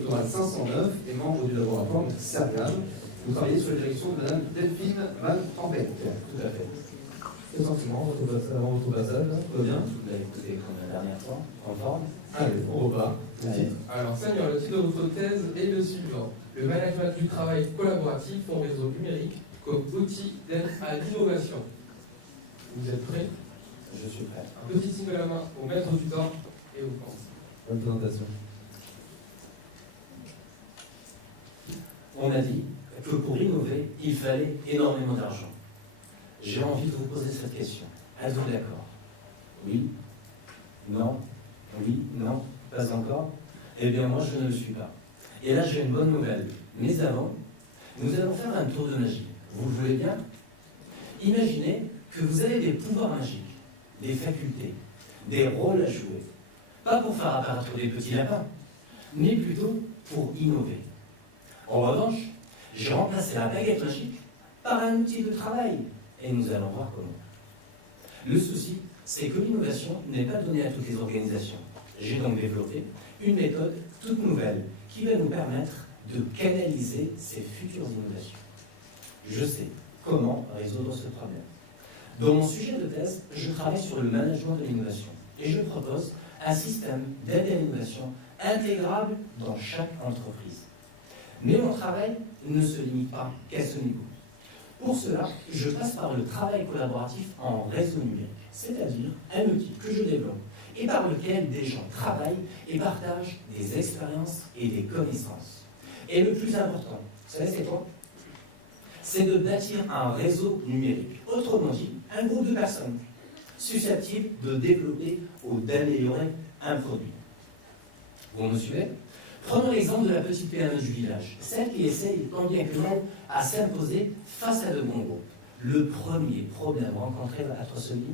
doctoral 509 et membre du laboratoire Cergan. Vous travaillez sous la direction de Mme Delphine Van Tempec. Tout à fait. Quel sentiment avant votre passage? Tout va bien? Vous l'avez écouté comme la dernière fois, en forme. Allez, on repart. Alors, Seigneur, le titre de votre thèse est le suivant: le management du travail collaboratif en réseau numérique comme outil d'aide à l'innovation. Vous êtes prêts? Je suis prêt. Un petit signe de la main au maître du temps et au pense. Bonne présentation. On a dit que pour innover, il fallait énormément d'argent. J'ai envie de vous poser cette question. Êtes-vous d'accord? Oui? Non? Oui? Non? Pas encore? Eh bien, moi, je ne le suis pas. Et là, j'ai une bonne nouvelle. Mais avant, nous allons faire un tour de magie. Vous le voulez bien? Imaginez que vous avez des pouvoirs magiques, des facultés, des rôles à jouer. Pas pour faire apparaître des petits lapins, mais plutôt pour innover. En revanche, j'ai remplacé la baguette magique par un outil de travail. Et nous allons voir comment. Le souci, c'est que l'innovation n'est pas donnée à toutes les organisations. J'ai donc développé une méthode toute nouvelle qui va nous permettre de canaliser ces futures innovations. Je sais comment résoudre ce problème. Dans mon sujet de thèse, je travaille sur le management de l'innovation et je propose un système d'aide à l'innovation intégrable dans chaque entreprise. Mais mon travail ne se limite pas qu'à ce niveau. Pour cela, je passe par le travail collaboratif en réseau numérique, c'est-à-dire un outil que je développe et par lequel des gens travaillent et partagent des expériences et des connaissances. Et le plus important, vous savez c'est quoi? C'est de bâtir un réseau numérique, autrement dit, un groupe de personnes susceptibles de développer ou d'améliorer un produit. Vous me suivez? Prenons l'exemple de la petite PME du village, celle qui essaye, tant bien que mal, à s'imposer face à de bons groupes. Le premier problème rencontré va être celui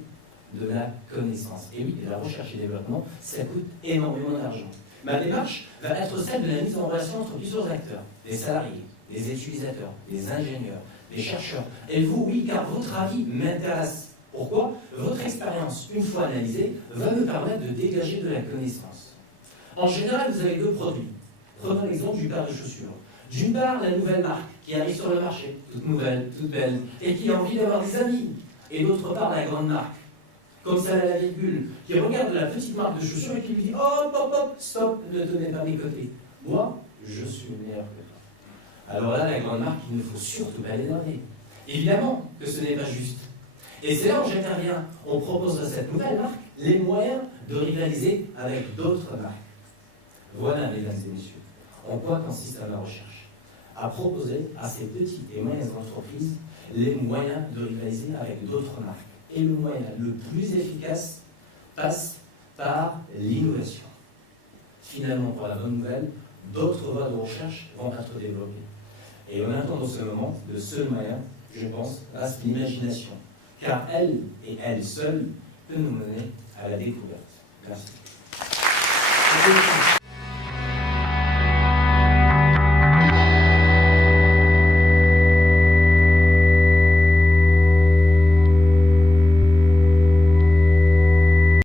de la connaissance. Et oui, la recherche et développement, ça coûte énormément d'argent. Ma démarche va être celle de la mise en relation entre plusieurs acteurs, des salariés, des utilisateurs, des ingénieurs, des chercheurs. Et vous, oui, car votre avis m'intéresse. Pourquoi? Votre expérience, une fois analysée, va me permettre de dégager de la connaissance. En général, vous avez deux produits. Prenons l'exemple du paire de chaussures. D'une part, la nouvelle marque qui arrive sur le marché, toute nouvelle, toute belle, et qui a envie d'avoir des amis. Et d'autre part, la grande marque, comme celle à la virgule, qui regarde la petite marque de chaussures et qui lui dit « Hop, hop, hop, stop, ne tenez pas mes côtés. Moi, je suis meilleur que toi. » Alors là, la grande marque, il ne faut surtout pas l'énerver. Évidemment que ce n'est pas juste. Et c'est là où j'interviens. On propose à cette nouvelle marque les moyens de rivaliser avec d'autres marques. Voilà, mesdames et messieurs, en quoi consiste la recherche? À proposer à ces petites et moyennes entreprises les moyens de rivaliser avec d'autres marques. Et le moyen le plus efficace passe par l'innovation. Finalement, pour la bonne nouvelle, d'autres voies de recherche vont être développées. Et en attendant ce moment, le seul moyen, je pense, reste l'imagination. Car elle, et elle seule, peut nous mener à la découverte. Merci.